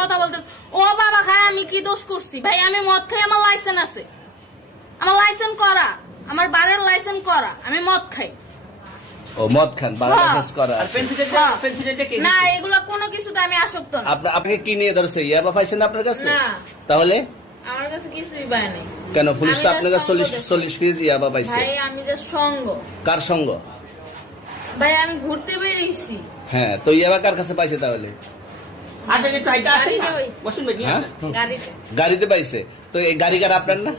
কথা বলতে ও বাবা খায় আমি কি দোষ করছি ভাই? আমি মদ খাই, আমার লাইসেন্স আছে, আমার লাইসেন্স করা, আমার বারের লাইসেন্স করা, আমি মদ খাই। ও মদ খান, বারের লাইসেন্স করা আছে। না এগুলো কোনো কিছুতে আমি আসক্ত না। আপনাকে কি নিয়ে ধরছে? ইয়াবা পাইছেন আপনার কাছে? না তাহলে আমার কাছে কিছুই পায় নাই। কেন পুলিশ তো আমি আপনার কাছে just 40 পিস ইয়াবা পাইছে? ভাই আমি যে সঙ্গ, কার সঙ্গ? ভাই আমি ঘুরতে বেরিয়েছি। হ্যাঁ, তো ইয়াবা কার কাছে পাইছে তাহলে? হ্যাঁ? গাড়িতে পাইছে। তো এই গাড়ি কার? আপনার না?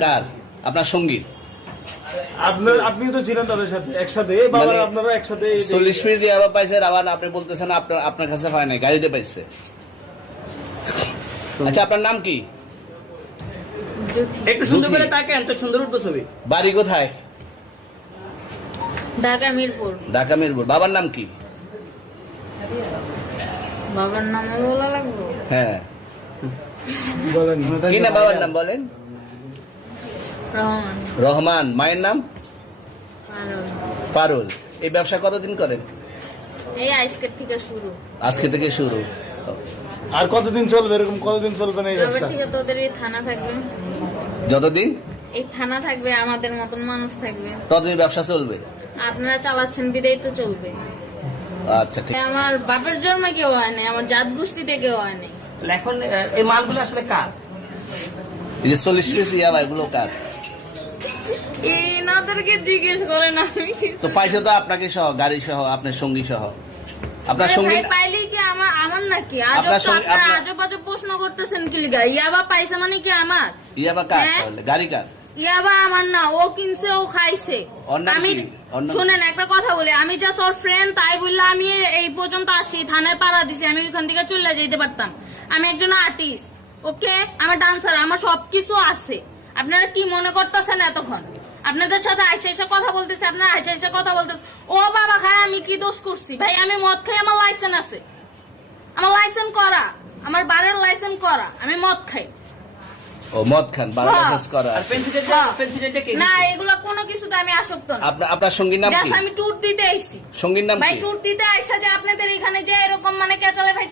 কার? আপনার সঙ্গী? আপনি তো ছিলেন তাদের সাথে একসাথে, বাবার আপনারা একসাথে 40 পিস ইয়াবা পাইছে, আবার আপনি বলতেছেন আপনার কাছে হয় নাই, গাড়িতে পাইছে। আচ্ছা, আপনার নাম কি? একটু সুন্দর করে তাকান তো, সুন্দর উঠবো ছবি। বাড়ি কোথায়? ঢাকা মিরপুর। ঢাকা মিরপুর। বাবার নাম কি? বাবার নাম বলা লাগবে? হ্যাঁ, বলেন কি না বাবার নাম বলেন? রহমান। রহমান। মায়ের নাম? পারুল। পারুল। এই ব্যবসা কতদিন করেন? এই আজকের থেকে শুরু। আজকে থেকে শুরু। আর কতদিন চলবে এরকম? কতদিন চলবে না এই তবে ব্যবসা? থেকে তোদের এই থানা থাকবে, যতদিন এই থানা থাকবে, আমাদের মতন মানুষ থাকবে, ততদিন ব্যবসা চলবে। আপনারা চালাচ্ছেন বিদায় তো চলবে। আচ্ছা, ঠিক। আমার বাপের জন্মে কেউ হয় নাই, আমার জাত গোষ্ঠীতে কেউ হয় নাই। এখন এই মালগুলো আসলে কার? এই যে 40 পিস ইয়াবা, এগুলো কার? এনাদেরকে জিজ্ঞেস করেন, আমি তো পাইছে তো আপনাকে সহ, গাড়ি সহ, আপনার সঙ্গী সহ। আপনার সঙ্গী পাইলে কি আমার নাকি? আপনার সঙ্গে- আপনার- আজব আজব প্রশ্ন করতেছেন কি লিগা? ইয়াবা পাইছে মানে কি আমার? ইয়াবা কার হ্যাঁ? তাহলে? গাড়ি কার? ইয়াবা আমার না, ও কিনছে, ও খাইছে। ওর নাম আমি কি? ওর নাম শুনেন একটা কথা বলি, আমি যা তোর ফ্রেন্ড তাই বললে আমি এই পর্যন্ত আসি, থানায় পাড়া দিছি, আমি ওইখান থেকে চলে যেতে পারতাম। আমি একজন আর্টিস্ট, ওকে, আমার ডান্সার, আমার সবকিছু আছে। আপনারা কি মনে করতেছেন এতক্ষণ? আপনাদের সাথে আইসা এসে কথা বলতেছে, আপনারা আইসা এসে কথা বলতেছে ও বাবা খায় আমি কি দোষ করছি ভাই? আমি মদ খাই, আমার লাইসেন্স আছে, আমার লাইসেন্স করা, আমার বারের লাইসেন্স করা, আমি মদ খাই। ও মদ খান, বারের লাইসেন্স করা আছে। না এগুলো কোনো কিছুতে আমি আসক্ত না। আপনার সঙ্গীর নাম কি? আমি ট্যুর দিতে আইছি সঙ্গীর নাম ভাই, কি? ট্যুর দিতে আইসা যে আপনাদের এখানে যে এরকম মানে কেচালে ভাই